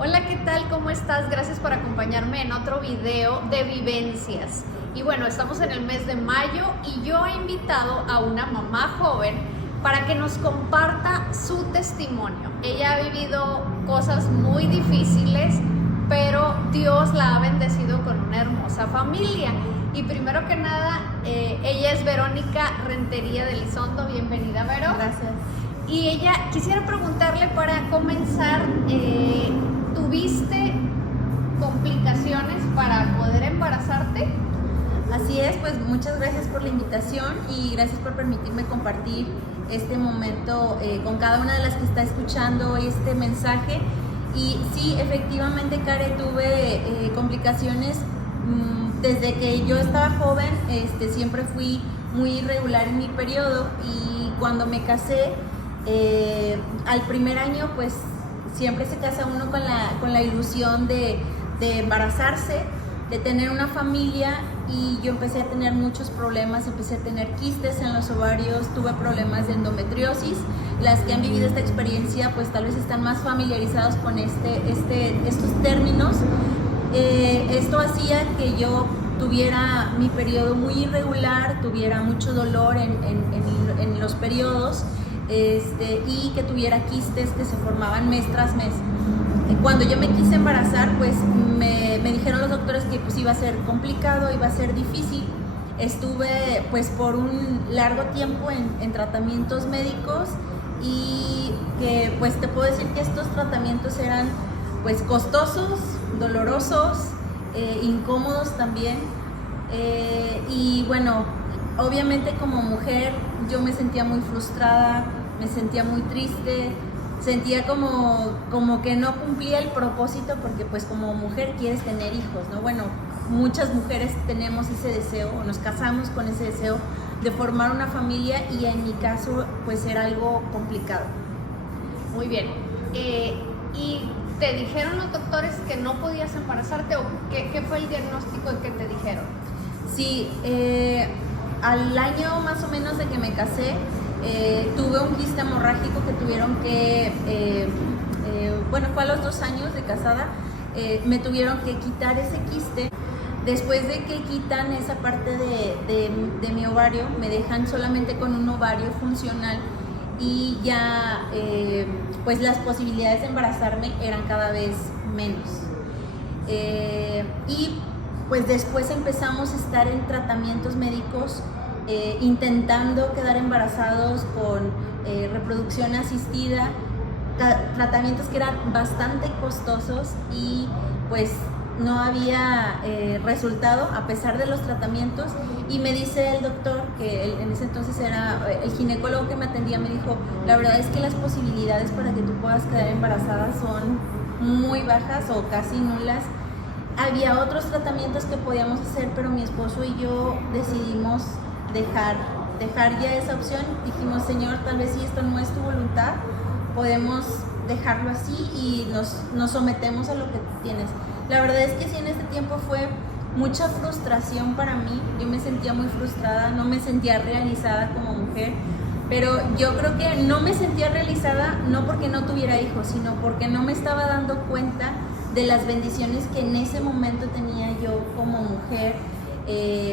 Hola, ¿qué tal? ¿Cómo estás? Gracias por acompañarme en otro video de vivencias. Y bueno, estamos en el mes de mayo y yo he invitado a una mamá joven para que nos comparta su testimonio. Ella ha vivido cosas muy difíciles, pero Dios la ha bendecido con una hermosa familia. Y primero que nada, ella es Verónica Rentería de Elizondo. Bienvenida, Vero. Gracias. Y ella, quisiera preguntarle para comenzar, ¿tuviste complicaciones para poder embarazarte? Así es, pues muchas gracias por la invitación y gracias por permitirme compartir este momento con cada una de las que está escuchando este mensaje. Y sí, efectivamente, Care, tuve complicaciones desde que yo estaba joven. Siempre fui muy irregular en mi periodo y cuando me casé, al primer año, pues siempre se casa uno con la ilusión de embarazarse, de tener una familia, y yo empecé a tener muchos problemas. Empecé a tener quistes en los ovarios, tuve problemas de endometriosis. Las que han vivido esta experiencia pues tal vez están más familiarizados con estos términos. Esto hacía que yo tuviera mi periodo muy irregular, tuviera mucho dolor en los periodos, y que tuviera quistes que se formaban mes tras mes. Cuando yo me quise embarazar, pues me dijeron los doctores que pues iba a ser complicado, iba a ser difícil. Estuve pues por un largo tiempo en tratamientos médicos, y que pues te puedo decir que estos tratamientos eran pues costosos, dolorosos, incómodos también, y bueno, obviamente como mujer yo me sentía muy frustrada, me sentía muy triste, sentía como que no cumplía el propósito, porque pues como mujer quieres tener hijos, ¿no? Bueno, muchas mujeres tenemos ese deseo, o nos casamos con ese deseo de formar una familia, y en mi caso pues era algo complicado. Muy bien. ¿Y te dijeron los doctores que no podías embarazarte, o qué fue el diagnóstico que te dijeron? Sí, al año más o menos de que me casé, tuve un quiste hemorrágico que tuvieron que, fue a los 2 años de casada, me tuvieron que quitar ese quiste. Después de que quitan esa parte de mi ovario, me dejan solamente con un ovario funcional, y ya pues las posibilidades de embarazarme eran cada vez menos. Y pues después empezamos a estar en tratamientos médicos, intentando quedar embarazados con reproducción asistida, tratamientos que eran bastante costosos, y pues no había resultado a pesar de los tratamientos. Y me dice el doctor, que en ese entonces era el ginecólogo que me atendía, me dijo: la verdad es que las posibilidades para que tú puedas quedar embarazada son muy bajas o casi nulas. Había otros tratamientos que podíamos hacer, pero mi esposo y yo decidimos dejar ya esa opción. Dijimos: Señor, tal vez si esto no es tu voluntad, podemos dejarlo así y nos sometemos a lo que tienes. La verdad es que sí, en este tiempo fue mucha frustración para mí. Yo me sentía muy frustrada, no me sentía realizada como mujer, pero yo creo que no me sentía realizada no porque no tuviera hijos, sino porque no me estaba dando cuenta de las bendiciones que en ese momento tenía yo como mujer,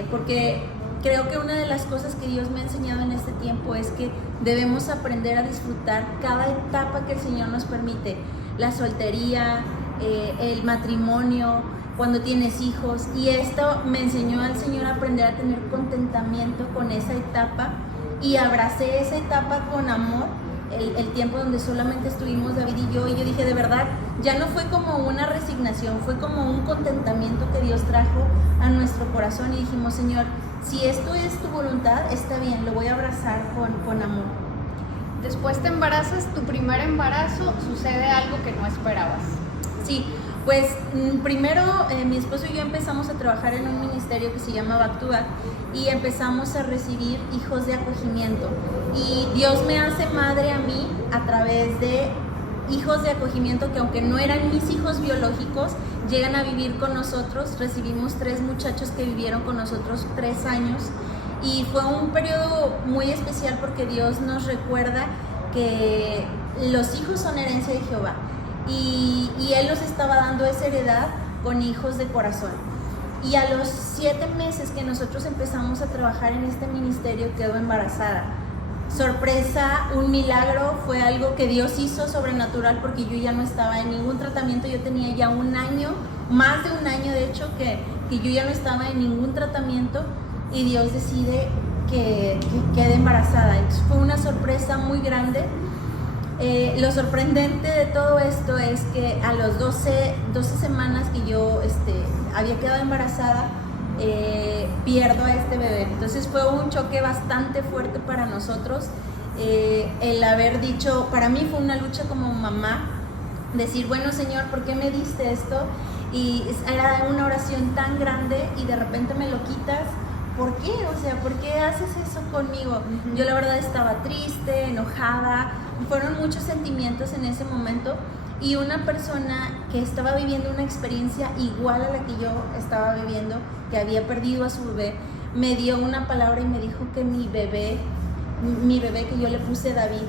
porque creo que una de las cosas que Dios me ha enseñado en este tiempo es que debemos aprender a disfrutar cada etapa que el Señor nos permite. La soltería, el matrimonio, cuando tienes hijos, y esto me enseñó al Señor a aprender a tener contentamiento con esa etapa, y abracé esa etapa con amor. El tiempo donde solamente estuvimos David y yo dije: de verdad, ya no fue como una resignación, fue como un contentamiento que Dios trajo a nuestro corazón, y dijimos: Señor, si esto es tu voluntad, está bien, lo voy a abrazar con amor. Después te embarazas, tu primer embarazo, sucede algo que no esperabas. Sí, pues primero mi esposo y yo empezamos a trabajar en un ministerio que se llama Back to Back, y empezamos a recibir hijos de acogimiento, y Dios me hace madre a mí a través de hijos de acogimiento que, aunque no eran mis hijos biológicos, llegan a vivir con nosotros. Recibimos 3 muchachos que vivieron con nosotros 3 años, y fue un periodo muy especial porque Dios nos recuerda que los hijos son herencia de Jehová, y Él nos estaba dando esa heredad con hijos de corazón. Y a los 7 meses que nosotros empezamos a trabajar en este ministerio, quedó embarazada. Sorpresa, un milagro, fue algo que Dios hizo sobrenatural, porque yo ya no estaba en ningún tratamiento. Yo tenía ya un año, más de un año de hecho, que yo ya no estaba en ningún tratamiento, y Dios decide que quede embarazada. Entonces fue una sorpresa muy grande. Lo sorprendente de todo esto es que a los 12 semanas que yo había quedado embarazada, pierdo a este bebé. Entonces fue un choque bastante fuerte para nosotros, el haber dicho, para mí fue una lucha como mamá, decir, bueno, Señor, ¿por qué me diste esto? Y era una oración tan grande y de repente me lo quitas. ¿Por qué? O sea, ¿por qué haces eso conmigo? Yo la verdad estaba triste, enojada, fueron muchos sentimientos en ese momento, y una persona que estaba viviendo una experiencia igual a la que yo estaba viviendo, que había perdido a su bebé, me dio una palabra y me dijo que mi bebé que yo le puse David,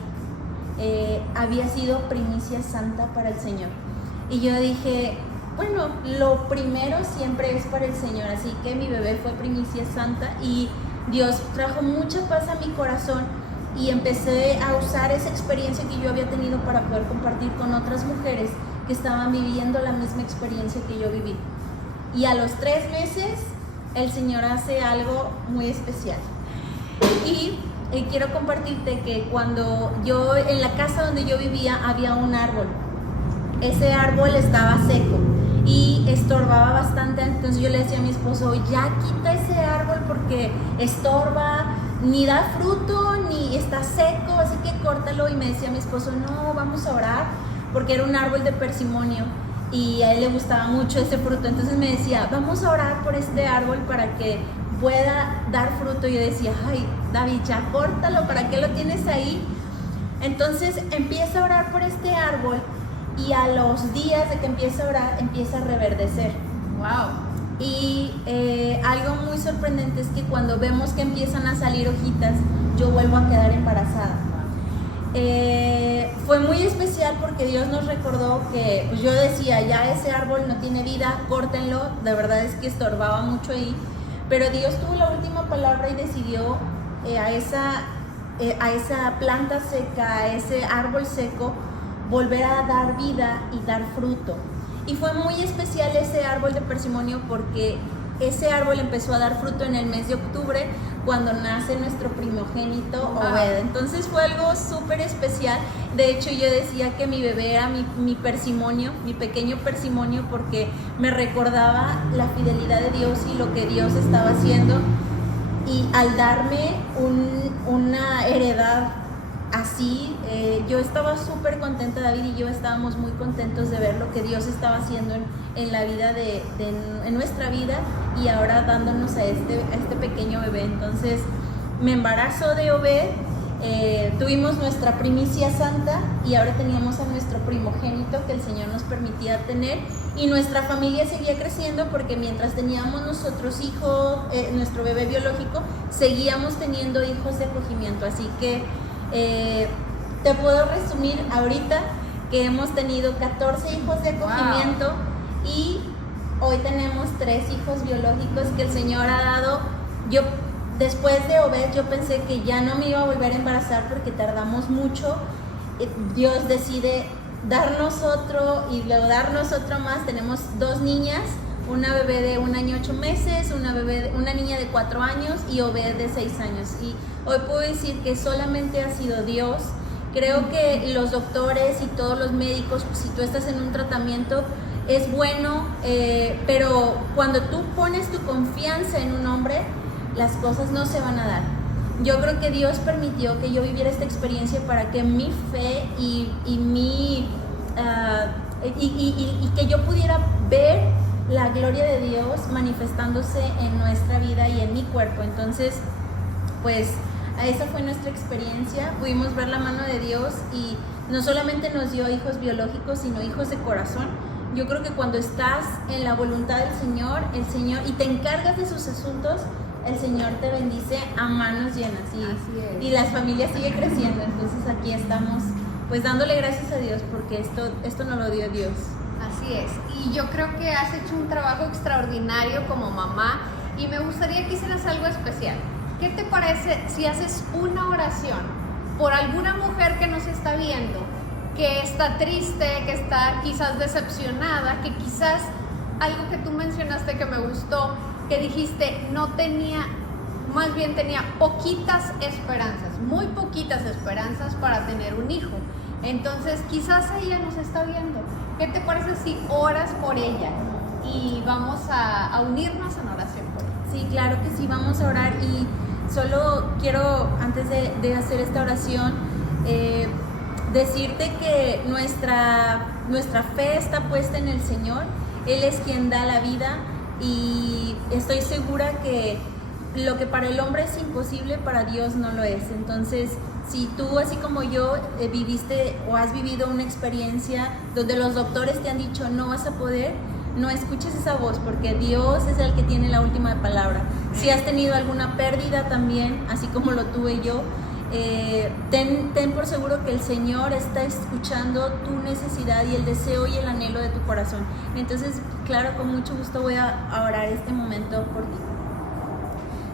había sido primicia santa para el Señor. Y yo dije, bueno, lo primero siempre es para el Señor, así que mi bebé fue primicia santa, y Dios trajo mucha paz a mi corazón, y empecé a usar esa experiencia que yo había tenido para poder compartir con otras mujeres que estaban viviendo la misma experiencia que yo viví. Y a los 3 meses el Señor hace algo muy especial. Y quiero compartirte que cuando en la casa donde yo vivía había un árbol. Ese árbol estaba seco y estorbaba bastante, entonces yo le decía a mi esposo, ya quita ese árbol porque estorba, ni da fruto, ni está seco, así que córtalo. Y me decía mi esposo, no, vamos a orar, porque era un árbol de persimonio y a él le gustaba mucho ese fruto. Entonces me decía, vamos a orar por este árbol para que pueda dar fruto. Y yo decía, ay, David, ya córtalo, ¿para qué lo tienes ahí? Entonces empieza a orar por este árbol, y a los días de que empieza a orar, empieza a reverdecer. Wow. Y algo muy sorprendente es que cuando vemos que empiezan a salir hojitas, yo vuelvo a quedar embarazada. Fue muy especial porque Dios nos recordó que, pues yo decía, ya ese árbol no tiene vida, córtenlo. De verdad es que estorbaba mucho ahí, pero Dios tuvo la última palabra y decidió a esa planta seca, a ese árbol seco, volver a dar vida y dar fruto. Y fue muy especial ese árbol de persimonio, porque ese árbol empezó a dar fruto en el mes de octubre, cuando nace nuestro primogénito Obed. Entonces fue algo súper especial. De hecho, yo decía que mi bebé era mi persimonio, mi pequeño persimonio, porque me recordaba la fidelidad de Dios y lo que Dios estaba haciendo. Y al darme una heredad así, yo estaba súper contenta. David y yo estábamos muy contentos de ver lo que Dios estaba haciendo en la vida en nuestra vida, y ahora dándonos a este pequeño bebé. Entonces me embarazo de Obed, tuvimos nuestra primicia santa, y ahora teníamos a nuestro primogénito que el Señor nos permitía tener, y nuestra familia seguía creciendo, porque mientras teníamos nosotros hijos, nuestro bebé biológico, seguíamos teniendo hijos de acogimiento. Así que te puedo resumir ahorita que hemos tenido 14 hijos de acogimiento. Wow. Y hoy tenemos 3 hijos biológicos que el Señor ha dado. Yo, después de Obed, yo pensé que ya no me iba a volver a embarazar porque tardamos mucho. Dios decide darnos otro y luego darnos otro más. Tenemos 2 niñas, una bebé de 1 año 8 meses, una niña de 4 años y Obed de 6 años. Y hoy puedo decir que solamente ha sido Dios. Creo que los doctores y todos los médicos, si tú estás en un tratamiento, es bueno, pero cuando tú pones tu confianza en un hombre, las cosas no se van a dar. Yo creo que Dios permitió que yo viviera esta experiencia para que mi fe y que yo pudiera ver la gloria de Dios manifestándose en nuestra vida y en mi cuerpo. Entonces, pues esa fue nuestra experiencia. Pudimos ver la mano de Dios, y no solamente nos dio hijos biológicos, sino hijos de corazón. Yo creo que cuando estás en la voluntad del Señor, y te encargas de sus asuntos, el Señor te bendice a manos llenas, y las familias siguen creciendo. Entonces aquí estamos pues dándole gracias a Dios porque esto nos lo dio Dios. Así es, y yo creo que has hecho un trabajo extraordinario como mamá y me gustaría que hicieras algo especial. ¿Qué te parece si haces una oración por alguna mujer que nos está viendo, que está triste, que está quizás decepcionada, que quizás algo que tú mencionaste que me gustó, que dijiste no tenía, más bien tenía poquitas esperanzas, muy poquitas esperanzas para tener un hijo? Entonces quizás ella nos está viendo. ¿Qué te parece si oras por ella? Y vamos a unirnos en oración por ella. Sí, claro que sí, vamos a orar. Y solo quiero, antes de hacer esta oración, decirte que nuestra fe está puesta en el Señor. Él es quien da la vida y estoy segura que lo que para el hombre es imposible, para Dios no lo es. Entonces, si tú, así como yo, viviste o has vivido una experiencia donde los doctores te han dicho no vas a poder, no escuches esa voz, porque Dios es el que tiene la última palabra. Si has tenido alguna pérdida también, así como lo tuve yo, ten por seguro que el Señor está escuchando tu necesidad y el deseo y el anhelo de tu corazón. Entonces, claro, con mucho gusto voy a orar este momento por ti.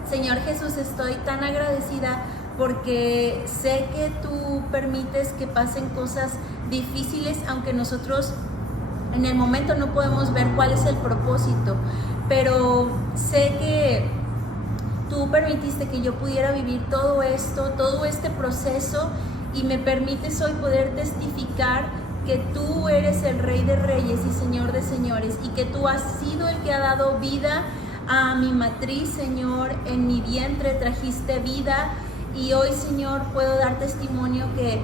Señor Jesús, estoy tan agradecida porque sé que tú permites que pasen cosas difíciles, aunque nosotros en el momento no podemos ver cuál es el propósito, pero sé que tú permitiste que yo pudiera vivir todo esto, todo este proceso, y me permites hoy poder testificar que tú eres el Rey de Reyes y Señor de Señores, y que tú has sido el que ha dado vida a mi matriz, Señor. En mi vientre trajiste vida, y hoy, Señor, puedo dar testimonio que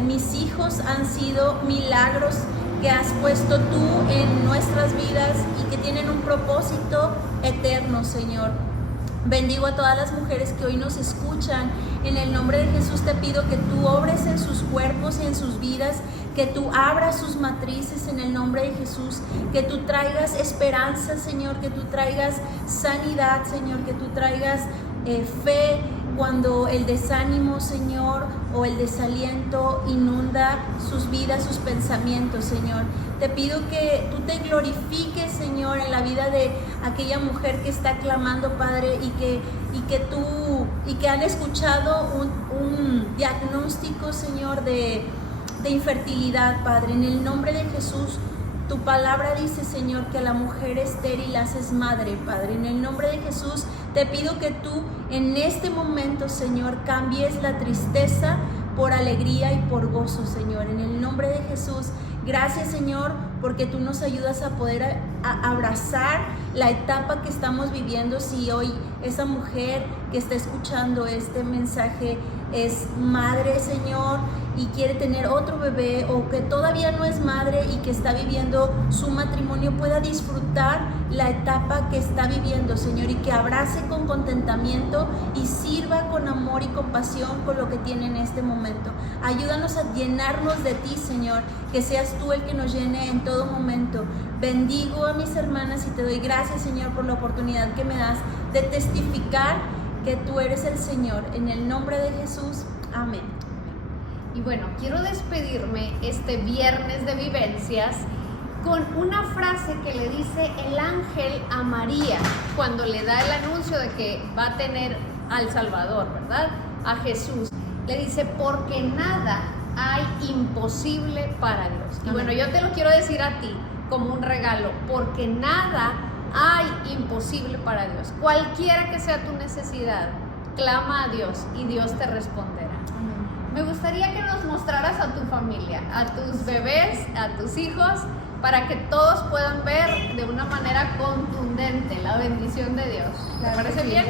mis hijos han sido milagros que has puesto tú en nuestras vidas y que tienen un propósito eterno, Señor. Bendigo a todas las mujeres que hoy nos escuchan. En el nombre de Jesús te pido que tú obres en sus cuerpos y en sus vidas, que tú abras sus matrices en el nombre de Jesús, que tú traigas esperanza, Señor, que tú traigas sanidad, Señor, que tú traigas fe cuando el desánimo, Señor, o el desaliento inunda sus vidas, sus pensamientos, Señor. Te pido que tú te glorifiques, Señor, en la vida de aquella mujer que está clamando, Padre, y que han escuchado un diagnóstico, Señor, de infertilidad, Padre. En el nombre de Jesús, tu palabra dice, Señor, que a la mujer estéril haces madre, Padre. En el nombre de Jesús, te pido que tú en este momento, Señor, cambies la tristeza por alegría y por gozo, Señor. En el nombre de Jesús, gracias, Señor, porque tú nos ayudas a poder abrazar la etapa que estamos viviendo. Si hoy esa mujer que está escuchando este mensaje es madre, Señor, y quiere tener otro bebé, o que todavía no es madre y que está viviendo su matrimonio, pueda disfrutar la etapa que está viviendo, Señor, y que abrace con contentamiento y sirva con amor y compasión con lo que tiene en este momento. Ayúdanos a llenarnos de ti, Señor, que seas tú el que nos llene en todo momento. Bendigo a mis hermanas y te doy gracias, Señor, por la oportunidad que me das de testificar que tú eres el Señor. En el nombre de Jesús, amén. Y bueno, quiero despedirme este viernes de vivencias con una frase que le dice el ángel a María cuando le da el anuncio de que va a tener al Salvador, ¿verdad? A Jesús. Le dice, porque nada hay imposible para Dios. Y bueno, yo te lo quiero decir a ti como un regalo, porque nada hay imposible para Dios. Cualquiera que sea tu necesidad, clama a Dios y Dios te responderá. Me gustaría que nos mostraras a tu familia, a tus bebés, a tus hijos, para que todos puedan ver de una manera contundente la bendición de Dios. ¿Te parece bien?